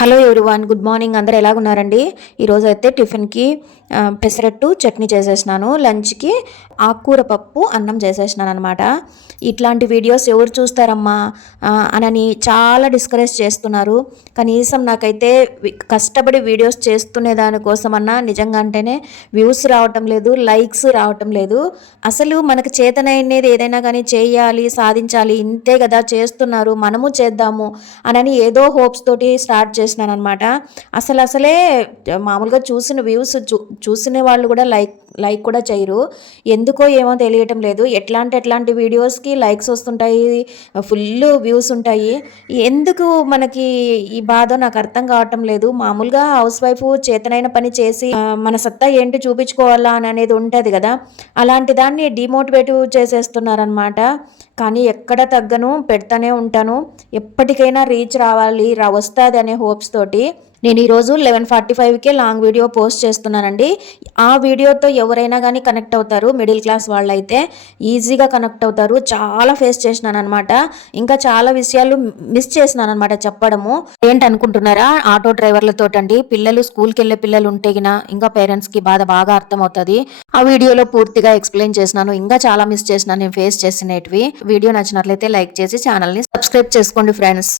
Hello everyone, good morning. అందరూ ఎలాగున్నారండి? ఈరోజు అయితే టిఫిన్కి పెసరట్టు చట్నీ చేసేసినాను. లంచ్కి ఆకుకూర పప్పు అన్నం చేసేసినాను అనమాట. ఇట్లాంటి వీడియోస్ ఎవరు చూస్తారమ్మా అని చాలా డిస్కరేజ్ చేస్తున్నారు. కనీసం నాకైతే కష్టపడి వీడియోస్ చేస్తునే దానికోసమన్నా నిజంగా అంటేనే వ్యూస్ రావటం లేదు, లైక్స్ రావటం లేదు. అసలు మనకు చేతనైనది ఏదైనా కానీ చేయాలి, సాధించాలి, ఇంతే కదా చేస్తున్నారు, మనము చేద్దాము అని ఏదో హోప్స్ తోటి స్టార్ట్ చేసినాను అనమాట. అసలే మామూలుగా చూసిన వ్యూస్ చూసిన వాళ్ళు కూడా లైక్ కూడా చేయరు. ఎందుకో ఏమో తెలియటం లేదు. ఎట్లాంటి వీడియోస్కి లైక్స్ వస్తుంటాయి, ఫుల్ వ్యూస్ ఉంటాయి. ఎందుకు మనకి ఈ బాధ నాకు అర్థం కావటం లేదు. మామూలుగా హౌస్ వైఫ్ చేతనైన పని చేసి మన సత్తా ఏంటి చూపించుకోవాలా అని అనేది ఉంటుంది కదా, అలాంటి దాన్ని డిమోటివేటివ్ చేసేస్తున్నారనమాట. కానీ ఎక్కడ తగ్గను, పెడతానే ఉంటాను. ఎప్పటికైనా రీచ్ రావాలి, వస్తుంది అనే హోప్స్ తోటి నేను ఈరోజు 11:45కే లాంగ్ వీడియో పోస్ట్ చేస్తున్నానండి. ఆ వీడియోతో ఎవరైనా కానీ కనెక్ట్ అవుతారు. మిడిల్ క్లాస్ వాళ్ళైతే ఈజీగా కనెక్ట్ అవుతారు. చాలా ఫేస్ చేసినాను అనమాట. ఇంకా చాలా విషయాలు మిస్ చేసినాను అనమాట చెప్పడము. ఏంటనుకుంటున్నారా? ఆటో డ్రైవర్లతో అండి, పిల్లలు స్కూల్కి వెళ్ళే పిల్లలు ఉంటే ఇంకా పేరెంట్స్కి బాధ బాగా అర్థమవుతుంది. ఆ వీడియోలో పూర్తిగా ఎక్స్ప్లెయిన్ చేసినాను. ఇంకా చాలా మిస్ చేసినాను నేను ఫేస్ చేసినవి. వీడియో నచ్చినట్లయితే లైక్ చేసి ఛానల్ని సబ్స్క్రైబ్ చేసుకోండి ఫ్రెండ్స్.